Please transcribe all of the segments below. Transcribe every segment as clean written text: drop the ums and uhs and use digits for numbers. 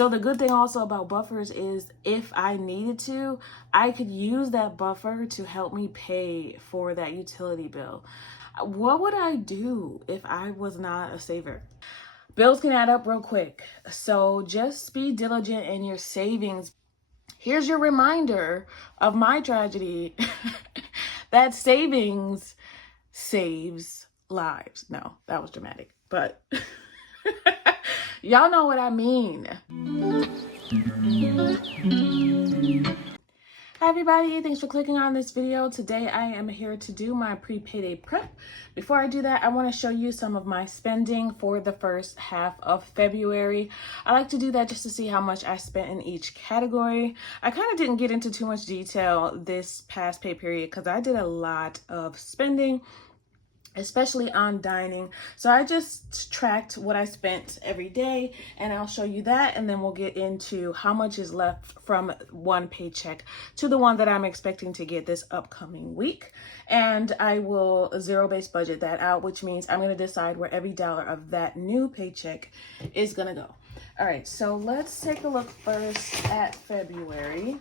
So the good thing also about buffers is if I needed to, I could use that buffer to help me pay for that utility bill. What would I do if I was not a saver? Bills can add up real quick. So just be diligent in your savings. Here's your reminder of my tragedy that savings saves lives. No, that was dramatic, but y'all know what I mean. Hi everybody, thanks for clicking on this video. Today I am here to do my pre-payday prep. Before I do that, I want to show you some of my spending for the first half of February. I like to do that just to see how much I spent in each category. I kind of didn't get into too much detail this past pay period because I did a lot of spending, especially on dining. So I just tracked what I spent every day, and I'll show you that, and then we'll get into how much is left from one paycheck to the one that I'm expecting to get this upcoming week. And I will zero-based budget that out, which means I'm going to decide where every dollar of that new paycheck is going to go. All right, so let's take a look first at February.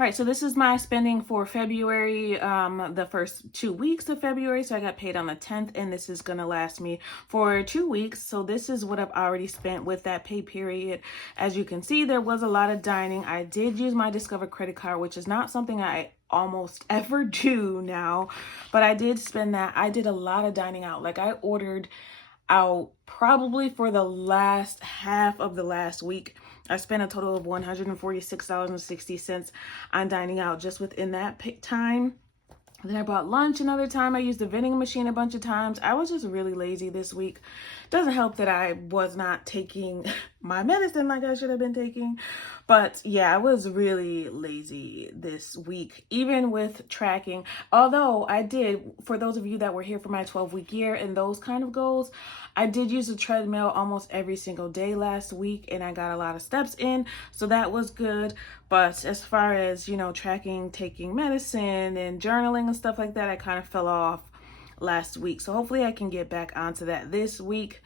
All right, so this is my spending for February, the first 2 weeks of February. So I got paid on the 10th, and this is going to last me for 2 weeks. So this is what I've already spent with that pay period. As you can see, there was a lot of dining. I did use my Discover credit card, which is not something I almost ever do now, but I did spend that. I did a lot of dining out. Like I ordered out probably for the last half of the last week. I spent a total of $146.60 on dining out just within that time. Then I bought lunch another time. I used the vending machine a bunch of times. I was just really lazy this week. Doesn't help that I was not taking my medicine like I should have been taking. But yeah, I was really lazy this week, even with tracking. Although I did, for those of you that were here for my 12-week year and those kind of goals, I did use the treadmill almost every single day last week, and I got a lot of steps in. So that was good. But as far as, tracking, taking medicine and journaling and stuff like that, I kind of fell off last week. So hopefully I can get back onto that this week.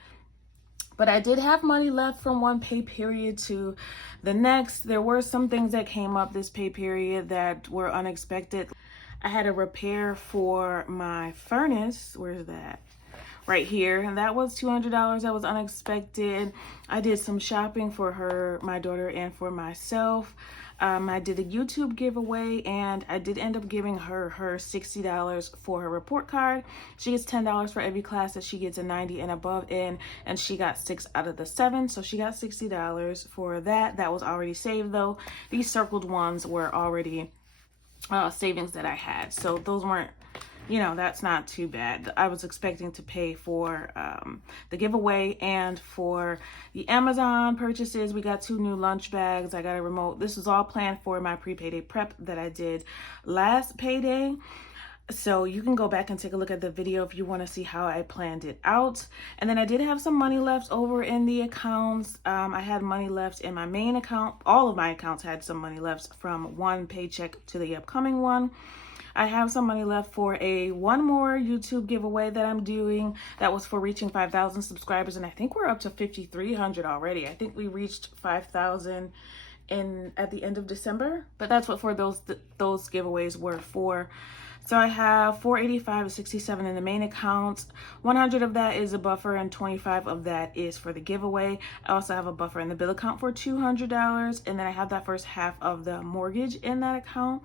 But I did have money left from one pay period to the next. There were some things that came up this pay period that were unexpected. I had a repair for my furnace. Where's that? Right here, and that was $200. That was unexpected. I did some shopping for my daughter, and for myself. I did a YouTube giveaway, and I did end up giving her $60 for her report card. She gets $10 for every class that she gets a 90 and above in, and she got 6 out of the 7, so she got $60 for that. That was already saved though. These circled ones were already savings that I had, so those weren't, that's not too bad. I was expecting to pay for the giveaway and for the Amazon purchases. We got 2 new lunch bags. I got a remote. This was all planned for my pre-payday prep that I did last payday. So you can go back and take a look at the video if you want to see how I planned it out. And then I did have some money left over in the accounts. I had money left in my main account. All of my accounts had some money left from one paycheck to the upcoming one. I have some money left for one more YouTube giveaway that I'm doing. That was for reaching 5,000 subscribers, and I think we're up to 5,300 already. I think we reached 5,000 at the end of December, but that's what for those giveaways were for. So I have $485.67 in the main account. 100 of that is a buffer, and 25 of that is for the giveaway. I also have a buffer in the bill account for $200, and then I have that first half of the mortgage in that account.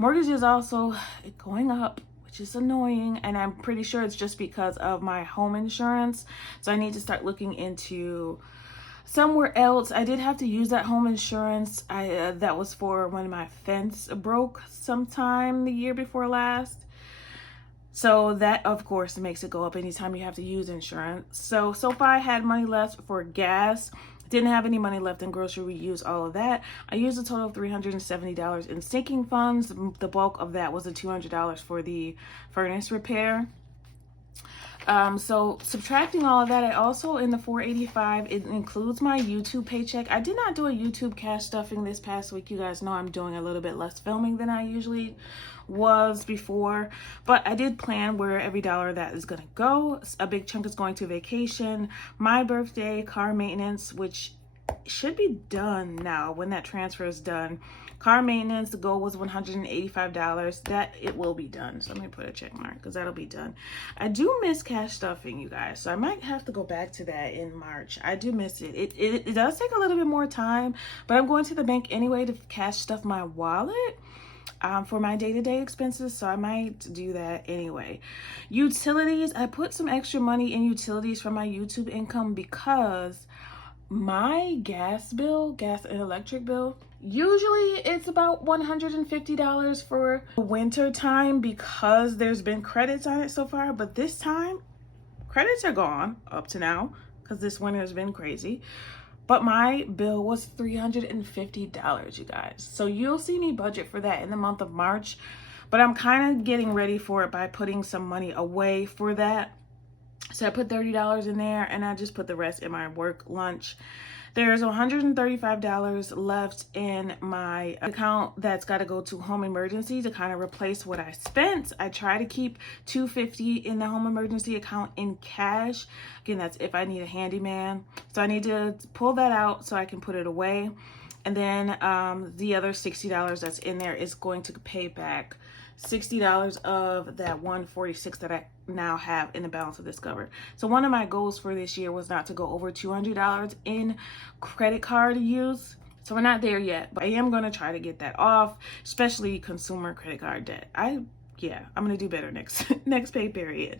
Mortgage is also going up, which is annoying, and I'm pretty sure it's just because of my home insurance. So I need to start looking into somewhere else. I did have to use that home insurance. That was for when my fence broke sometime the year before last. So that, of course, makes it go up anytime you have to use insurance. So far I had money left for gas. Didn't have any money left in grocery. We used all of that. I used a total of $370 in sinking funds. The bulk of that was the $200 for the furnace repair. So subtracting all of that, I also, in the $485, it includes my YouTube paycheck. I did not do a YouTube cash stuffing this past week. You guys know I'm doing a little bit less filming than I usually was before, but I did plan where every dollar that is going to go. A big chunk is going to vacation, my birthday, car maintenance, which should be done now when that transfer is done. Car maintenance, the goal was $185. That it will be done. So let me put a check mark because that'll be done. I do miss cash stuffing, you guys. So I might have to go back to that in March. I do miss it. It does take a little bit more time, but I'm going to the bank anyway to cash stuff my wallet for my day-to-day expenses, so I might do that anyway. Utilities, I put some extra money in utilities from my YouTube income because my gas and electric bill, usually it's about $150 for winter time because there's been credits on it so far, but this time credits are gone up to now because this winter has been crazy. But my bill was $350, you guys. So you'll see me budget for that in the month of March, but I'm kind of getting ready for it by putting some money away for that. So I put $30 in there and I just put the rest in my work lunch. There's $135 left in my account that's got to go to home emergency to kind of replace what I spent. I try to keep $250 in the home emergency account in cash. Again, that's if I need a handyman. So I need to pull that out so I can put it away. And then the other $60 that's in there is going to pay back $60 of that $146 that I now have in the balance of Discover. So one of my goals for this year was not to go over $200 in credit card use. So we're not there yet, but I am going to try to get that off, especially consumer credit card debt. I'm going to do better next pay period.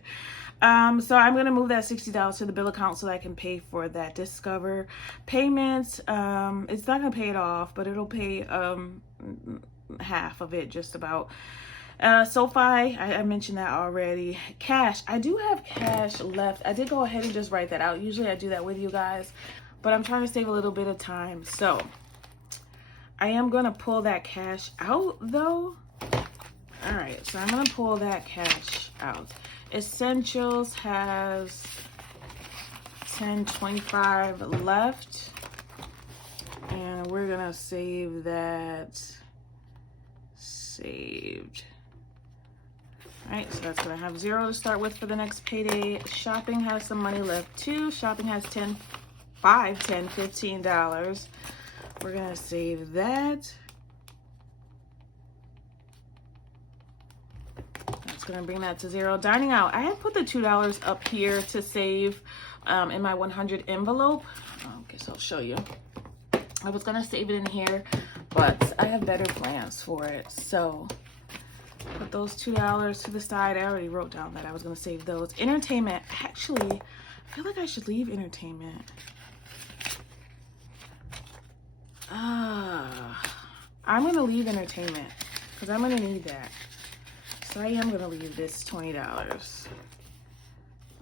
So I'm going to move that $60 to the bill account so that I can pay for that Discover payments. It's not going to pay it off, but it'll pay half of it just about. Sofi, I mentioned that already. Cash, I do have cash left. I did go ahead and just write that out. Usually I do that with you guys, but I'm trying to save a little bit of time. So I am going to pull that cash out though. All right, so I'm going to pull that cash out. Essentials has $10.25 left, and we're going to save that. Saved. All right, so that's gonna have $0 to start with for the next payday. Shopping has some money left too. Shopping has $15. We're gonna save that. That's gonna bring that to $0. Dining out, I had put the $2 up here to save in my 100 envelope. Okay, so I'll show you. I was gonna save it in here, but I have better plans for it. So put those $2 to the side. I already wrote down that I was gonna save those. Entertainment, actually, I feel like I should leave entertainment. I'm gonna leave entertainment because I'm gonna need that. So I am gonna leave this $20.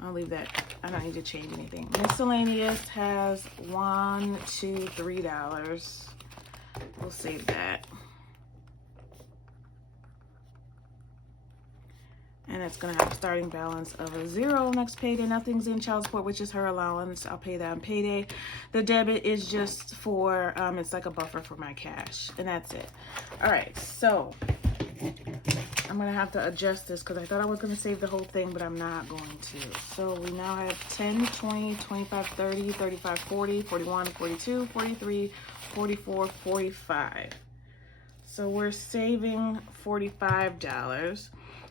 I'll leave that. I don't need to change anything. Miscellaneous has $1, $2, $3. We'll save that. And it's gonna have a starting balance of a $0 next payday. Nothing's in child support, which is her allowance. I'll pay that on payday. The debit is just for, it's like a buffer for my cash, and that's it. All right, so I'm gonna have to adjust this because I thought I was gonna save the whole thing, but I'm not going to. So we now have 10, 20, 25, 30, 35, 40, 41, 42, 43, 44, 45. So we're saving $45.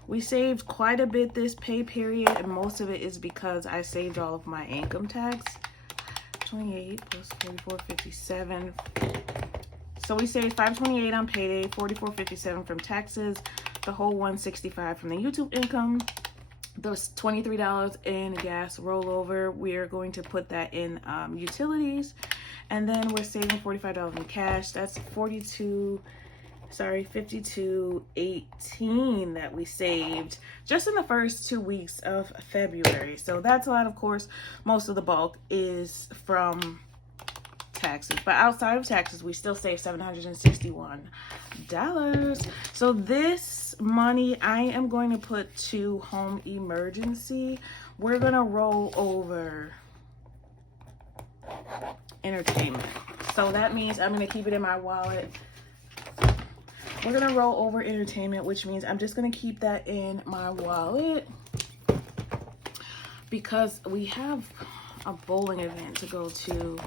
We saved quite a bit this pay period, and most of it is because I saved all of my income tax. 28 plus 44, 57. So we saved $528 on payday, $44.57 from taxes, the whole $165 from the YouTube income. Those $23 in gas rollover, we're going to put that in utilities, and then we're saving $45 in cash. That's $52.18 that we saved just in the first 2 weeks of February. So that's a lot. Of course, most of the bulk is from taxes, but outside of taxes we still save $761. So this money I am going to put to home emergency. We're gonna roll over entertainment, so that means I'm gonna keep it in my wallet. We're gonna roll over entertainment, which means I'm just gonna keep that in my wallet because we have a bowling event to go to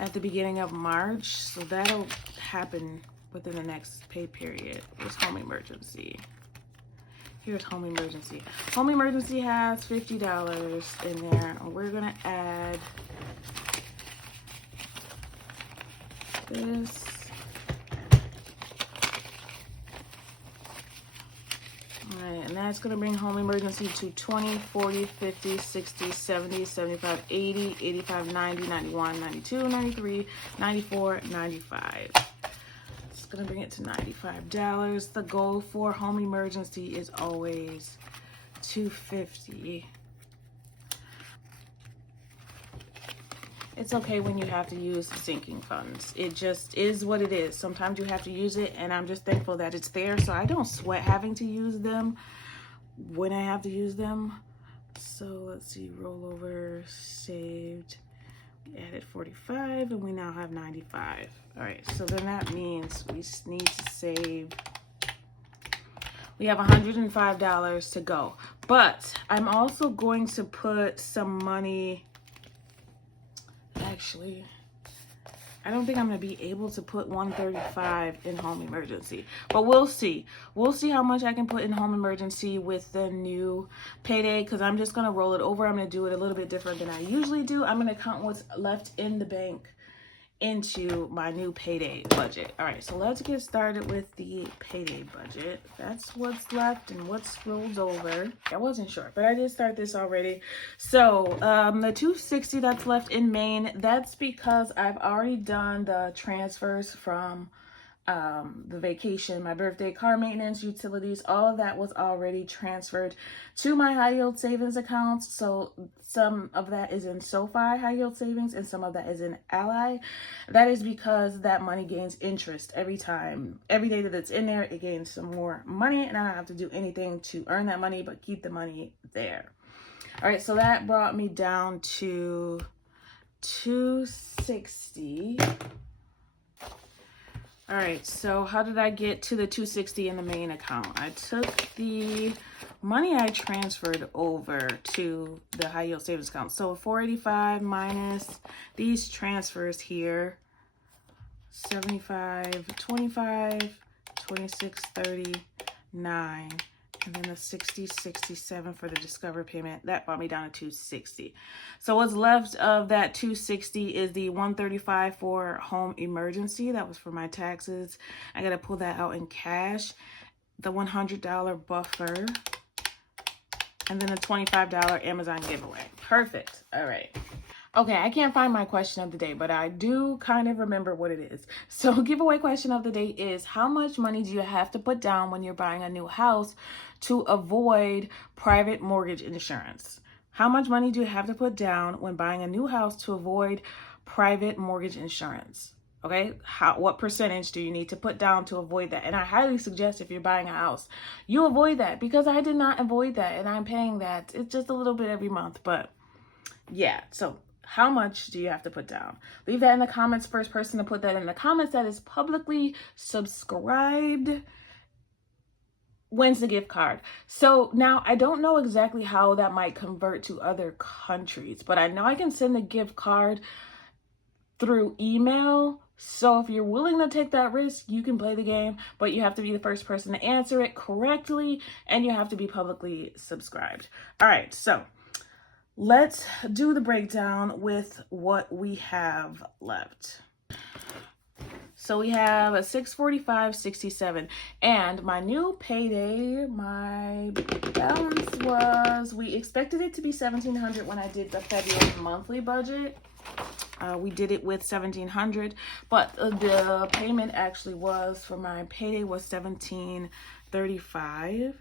at the beginning of March. So that'll happen within the next pay period. Here's home emergency. Here's home emergency. Home emergency has $50 in there. We're gonna add this. All right, and that's gonna bring home emergency to 20, 40, 50, 60, 70, 75, 80, 85, 90, 91, 92, 93, 94, 95. It's gonna bring it to $95. The goal for home emergency is always $250. It's okay when you have to use sinking funds. It just is what it is. Sometimes you have to use it, and I'm just thankful that it's there, so I don't sweat having to use them when I have to use them. So let's see, rollover, saved, we added 45, and we now have 95. All right, so then that means we need to save. We have $105 to go, but I'm also going to put some money. Actually, I don't think I'm going to be able to put $135 in home emergency, but we'll see. We'll see how much I can put in home emergency with the new payday, because I'm just going to roll it over. I'm going to do it a little bit different than I usually do. I'm going to count what's left in the bank into my new payday budget. All right, so let's get started with the payday budget. That's what's left and what's rolled over. I wasn't sure, but I did start this already. So the $260 that's left in Maine, that's because I've already done the transfers from the vacation, my birthday, car maintenance, utilities, all of that was already transferred to my high yield savings accounts. So some of that is in Sofi high yield savings and some of that is in Ally. That is because that money gains interest every time. Every day that it's in there, it gains some more money, and I don't have to do anything to earn that money but keep the money there. All right, so that brought me down to $260. All right, so how did I get to the $260 in the main account? I took the money I transferred over to the high yield savings account. So $485 minus these transfers here, 75, 25, 26, 39, and then the 60, 67 for the Discover payment. That brought me down to $260. So what's left of that $260 is the $135 for home emergency. That was for my taxes. I got to pull that out in cash. The $100 buffer. And then the $25 Amazon giveaway. Perfect. All right. Okay, I can't find my question of the day, but I do kind of remember what it is. So giveaway question of the day is, how much money do you have to put down when you're buying a new house to avoid private mortgage insurance? How much money do you have to put down when buying a new house to avoid private mortgage insurance? Okay, what percentage do you need to put down to avoid that? And I highly suggest if you're buying a house, you avoid that, because I did not avoid that and I'm paying that. It's just a little bit every month, but yeah, so how much do you have to put down? Leave that in the comments. First person to put that in the comments that is publicly subscribed wins the gift card. So now I don't know exactly how that might convert to other countries, but I know I can send the gift card through email. So if you're willing to take that risk, you can play the game, but you have to be the first person to answer it correctly and you have to be publicly subscribed. All right, so let's do the breakdown with what we have left. So we have a $645.67, and my new payday, my balance was, we expected it to be $1,700 when I did the February monthly budget. We did it with $1,700, but the payment actually was, for my payday, was $1,735.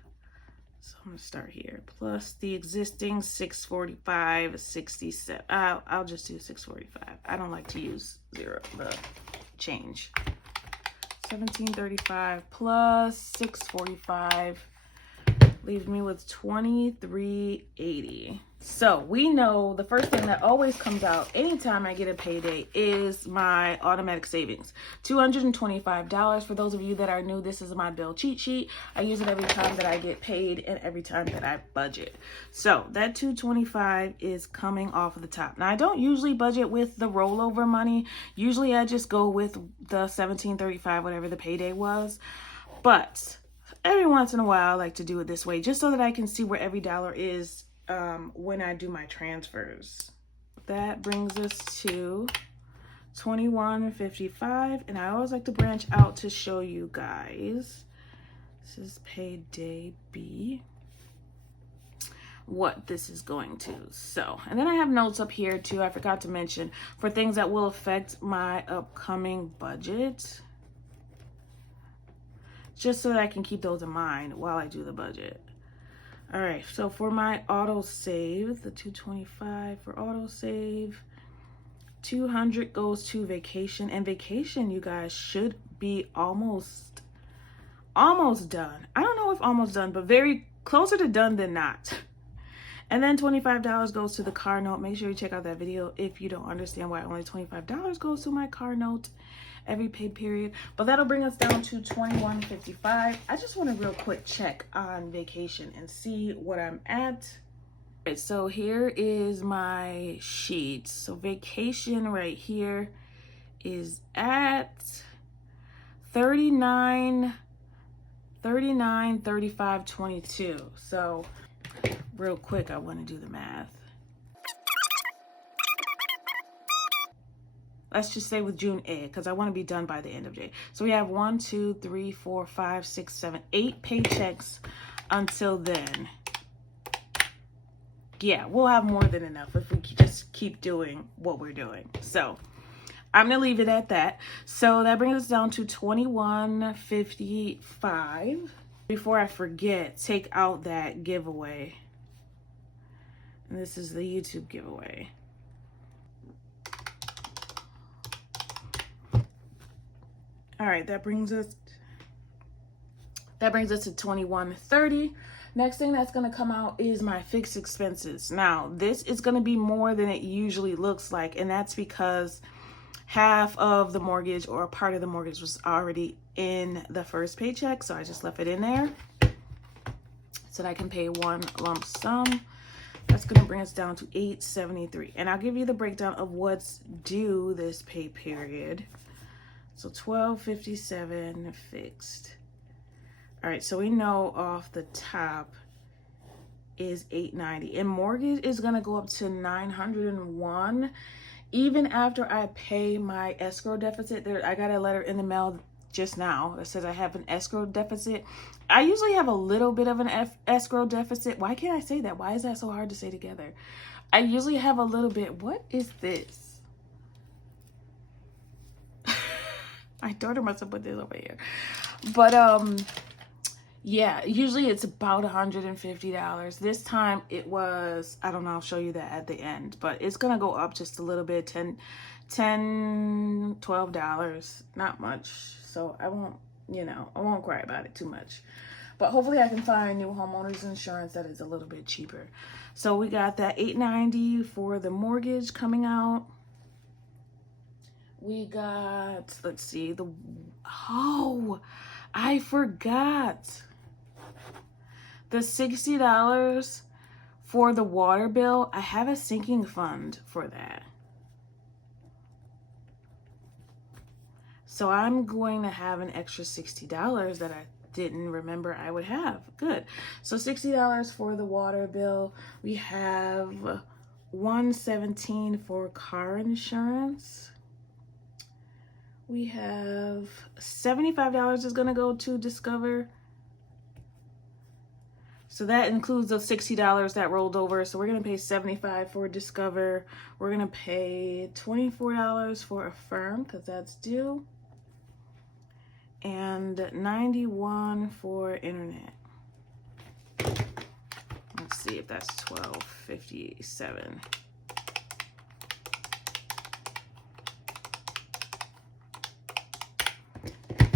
So I'm gonna start here, plus the existing $645.67. I'll just do $645. I don't like to use the change. $1,735 plus $645 leaves me with $23.80. So we know the first thing that always comes out anytime I get a payday is my automatic savings. $225. For those of you that are new, this is my bill cheat sheet. I use it every time that I get paid and every time that I budget. So that $225 is coming off of the top. Now I don't usually budget with the rollover money. Usually I just go with the $17.35, whatever the payday was. But every once in a while I like to do it this way just so that I can see where every dollar is when I do my transfers. That brings us to $21.55, and I always like to branch out to show you guys. This is payday B, what this is going to. So, and then I have notes up here too, I forgot to mention, for things that will affect my upcoming budget, just so that I can keep those in mind while I do the budget. All right, so for my auto save, the $225 for auto save, $200 goes to vacation, and vacation, you guys, should be almost done. I don't know if almost done, but very closer to done than not. And then $25 goes to the car note. Make sure you check out that video if you don't understand why only $25 goes to my car note every pay period. But that'll bring us down to $21.55. I just want to real quick check on vacation and see what I'm at. Right, so here is my sheet. So vacation right here is at 39, 35, 22. So real quick, I want to do the math. Let's just say with June 8th, because I want to be done by the end of June. So we have 1, 2, 3, 4, 5, 6, 7, 8 paychecks until then. Yeah, we'll have more than enough if we just keep doing what we're doing. So I'm going to leave it at that. So that brings us down to $21.55. Before I forget, take out that giveaway. And this is the YouTube giveaway. All right, that brings us to $21.30. Next thing that's going to come out is my fixed expenses. Now, this is going to be more than it usually looks like, and that's because half of the mortgage or a part of the mortgage was already in the first paycheck, so I just left it in there so that I can pay one lump sum. That's going to bring us down to $873, and I'll give you the breakdown of what's due this pay period. So $12.57 fixed. All right, so we know off the top is $890, and mortgage is gonna go up to $901, even after I pay my escrow deficit. I got a letter in the mail just now that says I have an escrow deficit. I usually have a little bit of an escrow deficit. Why can't I say that? Why is that so hard to say together? I usually have a little bit. What is this? My daughter must have put this over here. But yeah, usually it's about $150. This time it was, I don't know, I'll show you that at the end, but it's gonna go up just a little bit, $10, $12, not much. So I won't cry about it too much. But hopefully I can find new homeowners insurance that is a little bit cheaper. So we got that $890 for the mortgage coming out. We got, let's see, I forgot. The $60 for the water bill. I have a sinking fund for that. So I'm going to have an extra $60 that I didn't remember I would have. Good. So $60 for the water bill. We have $117 for car insurance. We have $75 is going to go to Discover. So that includes the $60 that rolled over. So we're going to pay $75 for Discover. We're going to pay $24 for Affirm because that's due. And $91 for internet. Let's see if that's $12.57.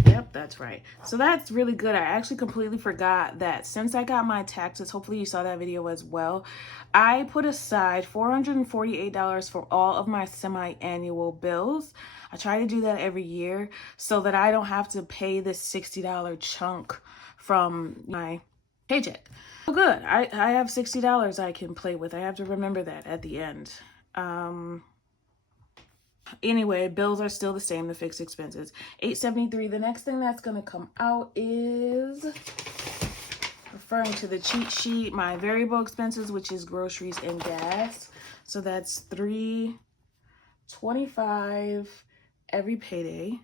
Yep, that's right. So that's really good. I actually completely forgot that since I got my taxes, hopefully you saw that video as well, I put aside $448 for all of my semi-annual bills. I try to do that every year so that I don't have to pay this $60 chunk from my paycheck. Oh, good. I have $60 I can play with. I have to remember that at the end. Anyway, bills are still the same, the fixed expenses. $873. The next thing that's going to come out is, referring to the cheat sheet, my variable expenses, which is groceries and gas. So that's $325 every payday.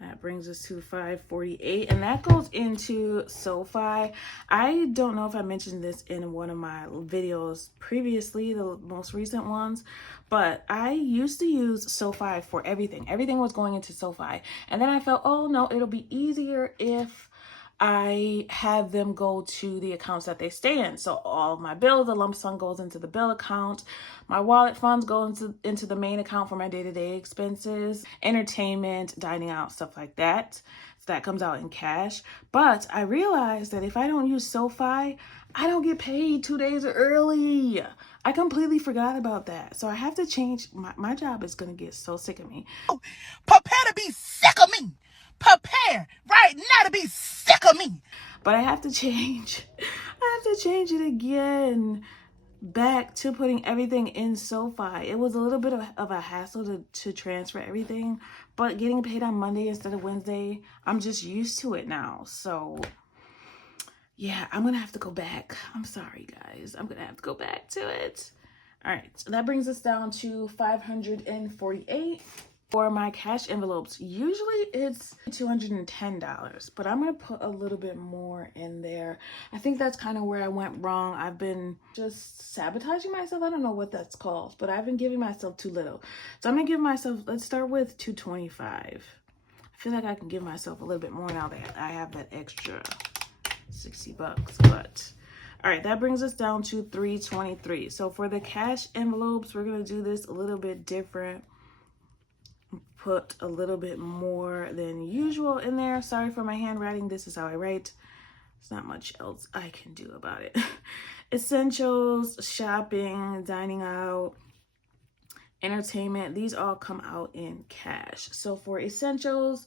That brings us to $548, and that goes into Sofi. I don't know if I mentioned this in one of my videos previously, the most recent ones, but I used to use Sofi for everything. Everything was going into Sofi, and then I felt, oh no, it'll be easier if I have them go to the accounts that they stay in. So all of my bills, the lump sum goes into the bill account. My wallet funds go into the main account for my day-to-day expenses, entertainment, dining out, stuff like that. So that comes out in cash. But I realized that if I don't use Sofi, I don't get paid 2 days early. I completely forgot about that. So I have to change. My job is going to get so sick of me. Prepare to be sick of me. Prepare right now to be sick of me. But I have to change. I have to change it again back to putting everything in Sofi. It was a little bit of a hassle to transfer everything, but getting paid on Monday instead of Wednesday, I'm just used to it now. So yeah, I'm gonna have to go back. I'm sorry, guys. I'm gonna have to go back to it. All right, so that brings us down to $548. For my cash envelopes, usually it's $210, but I'm going to put a little bit more in there. I think that's kind of where I went wrong. I've been just sabotaging myself. I don't know what that's called, but I've been giving myself too little. So I'm going to give myself, let's start with $225. I feel like I can give myself a little bit more now that I have that extra $60, but all right, that brings us down to $323. So for the cash envelopes, we're going to do this a little bit different. Put a little bit more than usual in there. Sorry for my handwriting. This is how I write. There's not much else I can do about it. Essentials, shopping, dining out, entertainment, these all come out in cash. So for essentials,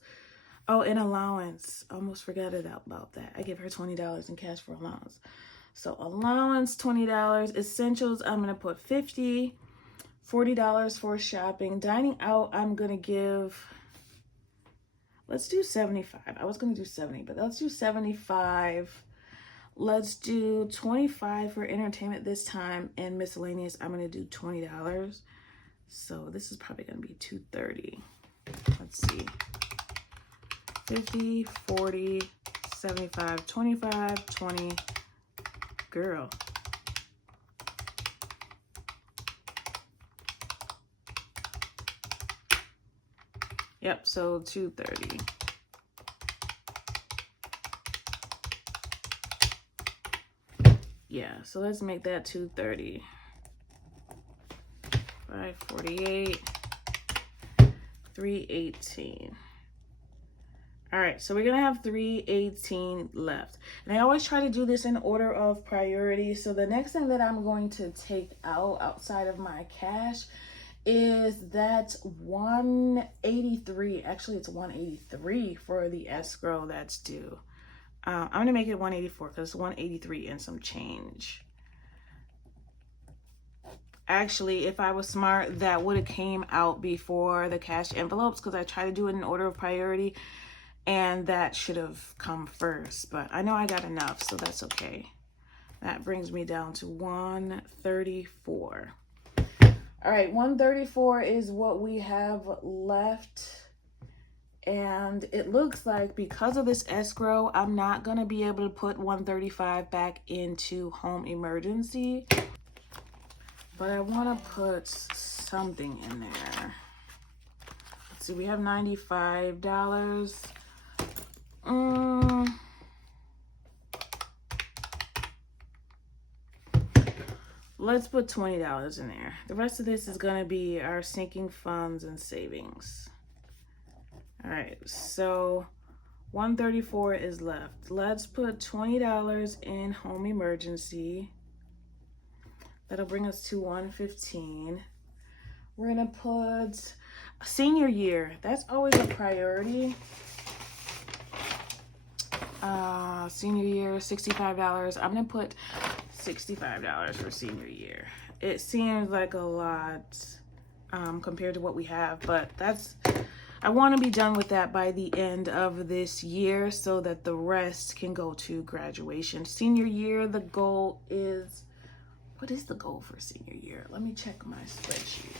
oh, and allowance, almost forgot about that. I give her $20 in cash for allowance. So allowance, $20. Essentials, I'm going to put $50. $40 for shopping. Dining out, I'm gonna give, let's do 75. I was gonna do 70, but let's do 75. Let's do 25 for entertainment this time, and miscellaneous, I'm gonna do $20. So this is probably gonna be $230. Let's see. 50, 40, 75, 25, 20. Girl. Yep, so $230. Yeah, so let's make that $230. 548, 318. All right, so we're gonna have 318 left. And I always try to do this in order of priority. So the next thing that I'm going to take out outside of my cash is that 183. Actually, it's 183 for the escrow that's due. I'm gonna make it 184 because it's 183 and some change. Actually, if I was smart, that would have came out before the cash envelopes because I try to do it in order of priority, and that should have come first. But I know I got enough, so that's okay. That brings me down to 134. All right, 134 is what we have left. And it looks like because of this escrow, I'm not going to be able to put 135 back into home emergency. But I want to put something in there. Let's see, we have $95. let's put $20 in there. The rest of this is going to be our sinking funds and savings. All right, so $134 is left. Let's put $20 in home emergency. That'll bring us to $115. We're gonna put senior year. That's always a priority. Senior year, $65. I'm gonna put $65 for senior year. It seems like a lot compared to what we have, but I want to be done with that by the end of this year so that the rest can go to graduation. Senior year, the goal is, what is the goal for senior year? Let me check my spreadsheet.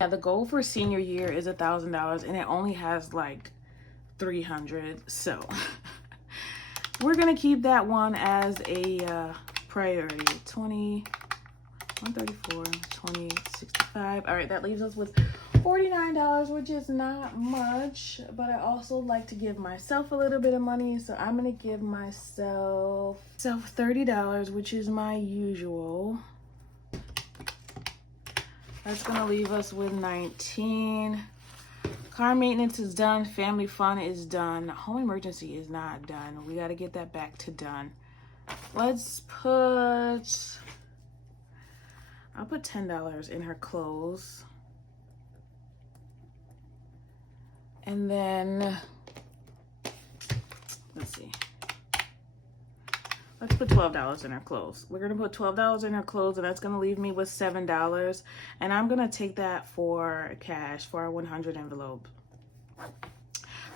Yeah, the goal for senior year is $1,000 and it only has like 300. So we're going to keep that one as a priority. 20, 134, 20, 65. All right, that leaves us with $49, which is not much, but I also like to give myself a little bit of money, so I'm gonna give myself $30, which is my usual. That's gonna leave us with 19. Car maintenance is done. Family fun is done. Home emergency is not done. We got to get that back to done. Let's put, I'll put $10 in her clothes. And then, let's see. Let's put $12 in her clothes. We're going to put $12 in her clothes, and that's going to leave me with $7. And I'm going to take that for cash for our 100 envelope.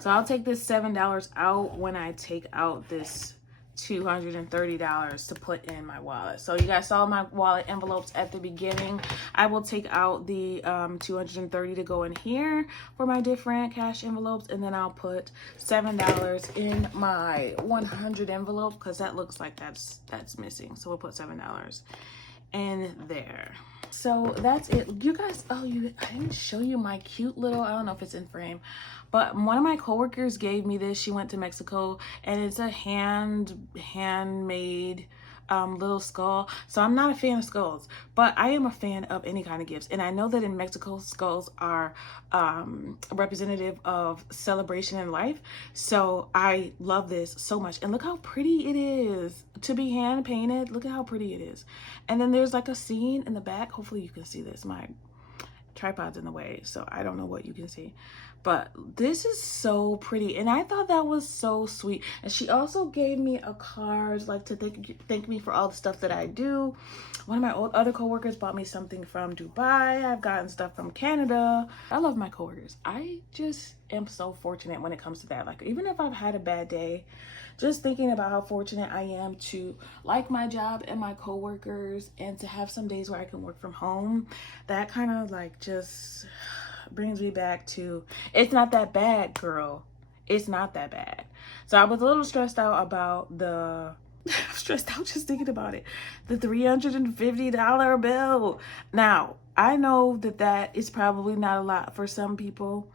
So I'll take this $7 out when I take out this $230 to put in my wallet. So you guys saw my wallet envelopes at the beginning. I will take out the $230 to go in here for my different cash envelopes, and then I'll put $7 in my 100 envelope because that looks like that's missing. So we'll put $7 in there. So that's it, you guys. I didn't show you my cute little, I don't know if it's in frame, but one of my coworkers gave me this. She went to Mexico, and it's a handmade little skull. So I'm not a fan of skulls, but I am a fan of any kind of gifts. And I know that in Mexico, skulls are representative of celebration in life. So I love this so much. And look how pretty it is to be hand painted. Look at how pretty it is. And then there's like a scene in the back. Hopefully you can see this. My tripod's in the way, so I don't know what you can see. But this is so pretty, and I thought that was so sweet. And she also gave me a card, like, to thank me for all the stuff that I do. One of my other coworkers bought me something from Dubai. I've gotten stuff from Canada. I love my coworkers. I just am so fortunate when it comes to that. Like, even if I've had a bad day, just thinking about how fortunate I am to like my job and my coworkers, and to have some days where I can work from home, that kind of like just brings me back to, it's not that bad, girl. It's not that bad. So I was a little stressed out about I'm stressed out just thinking about it. The $350 bill. Now, I know that is probably not a lot for some people,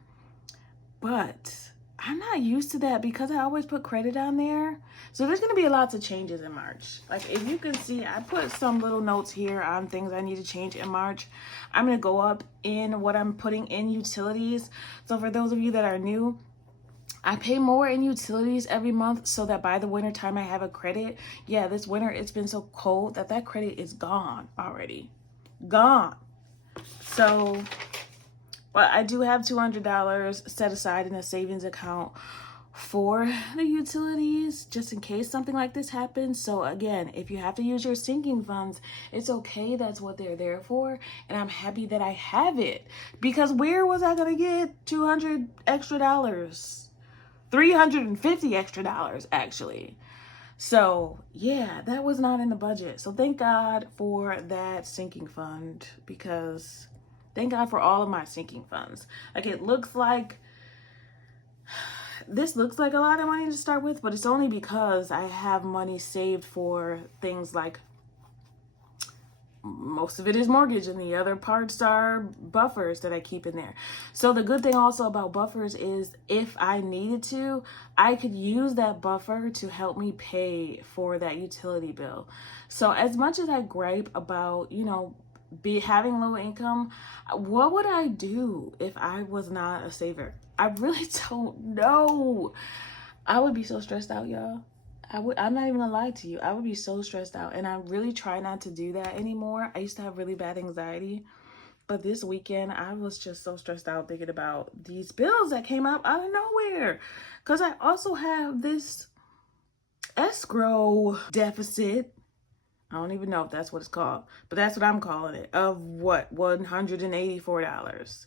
but I'm not used to that because I always put credit on there. So there's going to be lots of changes in March. Like, if you can see, I put some little notes here on things I need to change in March. I'm going to go up in what I'm putting in utilities. So for those of you that are new, I pay more in utilities every month so that by the winter time I have a credit. Yeah, this winter it's been so cold that credit is gone already. Gone. So, but I do have $200 set aside in a savings account for the utilities, just in case something like this happens. So again, if you have to use your sinking funds, it's okay. That's what they're there for. And I'm happy that I have it, because where was I going to get $200 extra dollars? $350 extra dollars, actually. So yeah, that was not in the budget. So thank God for that sinking fund, because thank God for all of my sinking funds. Like, this looks like a lot of money to start with, but it's only because I have money saved for things like most of it is mortgage and the other parts are buffers that I keep in there. So the good thing also about buffers is if I needed to, I could use that buffer to help me pay for that utility bill. So as much as I gripe about, having low income, what would I do if I was not a saver? I really don't know. I would be so stressed out, y'all. I'm not even gonna lie to you. I would be so stressed out, and I really try not to do that anymore. I used to have really bad anxiety, but this weekend I was just so stressed out thinking about these bills that came up out of nowhere. Because I also have this escrow deficit. I don't even know if that's what it's called, but that's what I'm calling it, of what, $184.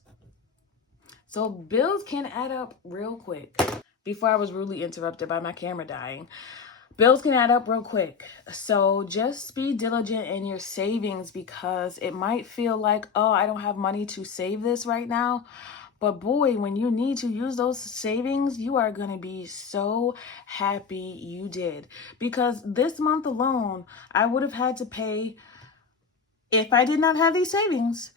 So bills can add up real quick. Before I was rudely interrupted by my camera dying. Bills can add up real quick. So just be diligent in your savings, because it might feel like, oh, I don't have money to save this right now. But boy, when you need to use those savings, you are going to be so happy you did. Because this month alone, I would have had to pay, if I did not have these savings,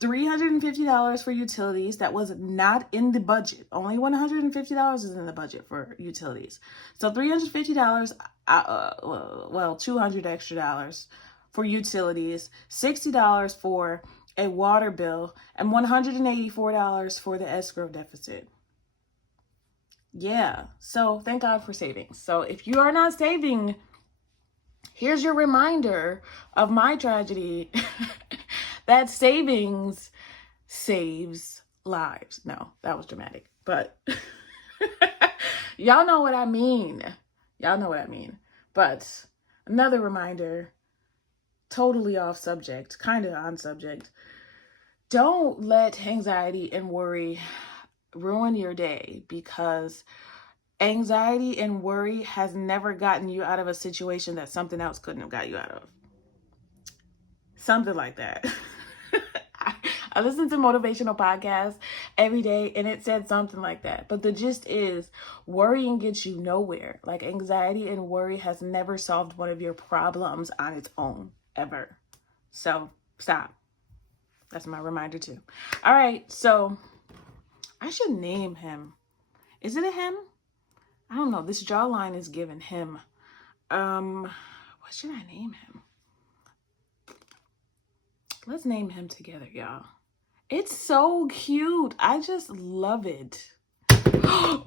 $350 for utilities. That was not in the budget. Only $150 is in the budget for utilities. So $350, $200 extra for utilities, $60 for a water bill, and $184 for the escrow deficit. Yeah, so thank God for savings. So if you are not saving, here's your reminder of my tragedy. That savings saves lives. No, that was dramatic, but y'all know what I mean. Y'all know what I mean. But another reminder, totally off subject, kind of on subject. Don't let anxiety and worry ruin your day, because anxiety and worry has never gotten you out of a situation that something else couldn't have got you out of. Something like that. I listen to motivational podcasts every day, and it said something like that. But the gist is, worrying gets you nowhere. Like, anxiety and worry has never solved one of your problems on its own, ever. So stop. That's my reminder too. All right, so I should name him. Is it a him? I don't know. This jawline is giving him. What should I name him? Let's name him together, y'all. It's so cute. I just love it. All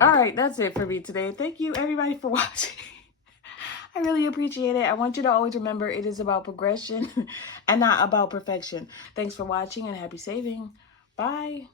right, that's it for me today. Thank you, everybody, for watching. I really appreciate it. I want you to always remember it is about progression and not about perfection. Thanks for watching, and happy saving. Bye.